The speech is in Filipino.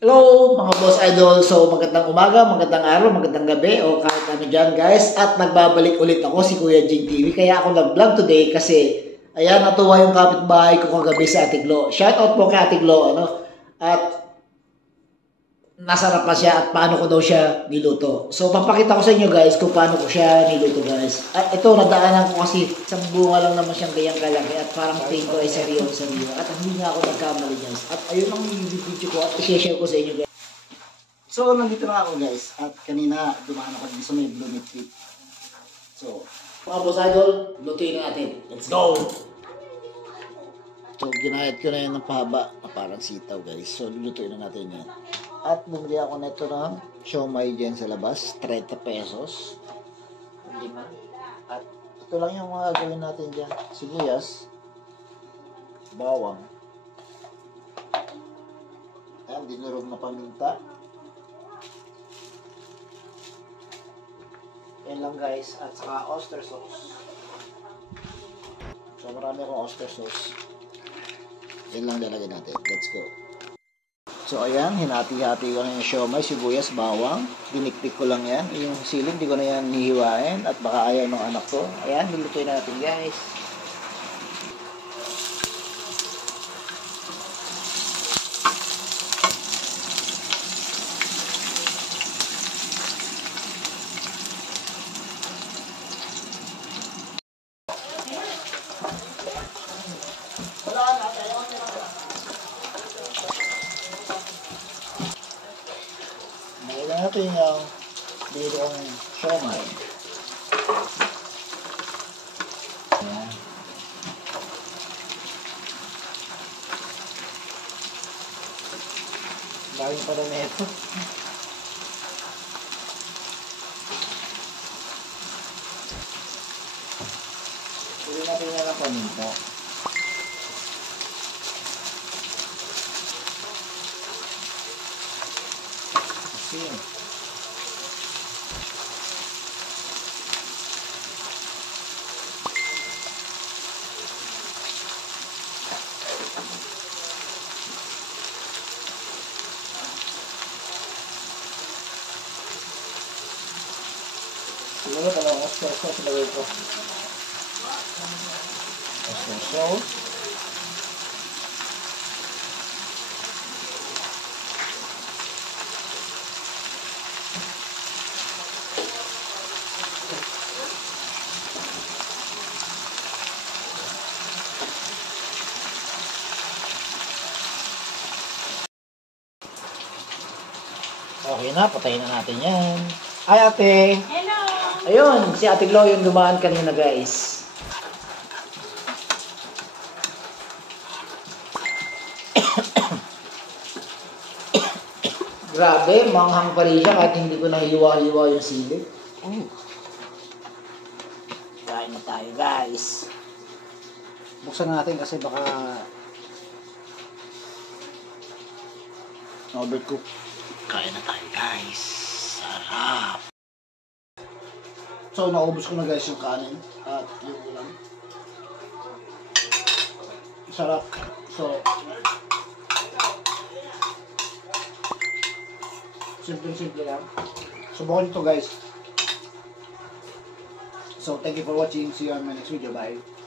Hello mga boss idol. So magandang umaga, magandang araw, magandang gabi o kahit ano dyan guys. At nagbabalik ulit ako si Kuya Jing TV. Kaya ako nag-vlog today kasi ayan, natuwa yung kapitbahay ko kagabi si Ate Glo. Shoutout po kay Ate Glo. At nasarap pa siya at paano ko daw siya niluto. So papakita ko sa inyo guys kung paano ko siya niluto guys. At ito nadaanan ko kasi isang bunga lang naman siyang gayang kalaki at parang tingin ko ay sariyo. At hindi nga ako nagkamali guys. At ayun ang video ko at i-share ko sa inyo guys. So nandito na ako guys at kanina dumaan ako dito sa may Blue Meat Pit. So mga boss idol, lutuin na natin. Let's go! So ginahit ko na yan ng pahaba na parang sitaw guys. So lutuin na natin yan. At bumili ako nito ng siomay dyan sa labas, 30 pesos. Lima. At ito lang yung mga gawin natin dyan. Sibuyas, bawang, ayan, dinurog na paminta. Yan lang guys. At saka oyster sauce. So marami akong oyster sauce. Yan lang lalagyan natin. Let's go. So ayan, hinati-hati ko na yung siomay, sibuyas, bawang. Diniktik ko lang yan. Yung siling, di ko na yan hihiwain. At baka ayaw ng anak ko. Ayan, nilutuin na natin guys. Natin yung dito ang siomay. Ayan. Daming pala na ito. Pwede natin yan ang paminta. Asin. Siguro dalawang oyster sauce lagay ko. Oyster sauce. Okay na, patayin na natin yan. Ay ate! Hello! Ayun, si Ate Glo yung dumaan kanina guys. Grabe, manghang pa rin siya kahit hindi ko nahiwa-hiwa yung sili. Kain na tayo guys. Buksan natin kasi baka overcook. Kain na tayo guys. Sarap! So, naubos ko na guys yung kanin at yung ulam. Sarap. So, simple lang. Subukan nyo to guys. So, thank you for watching. See you on my next video. Bye!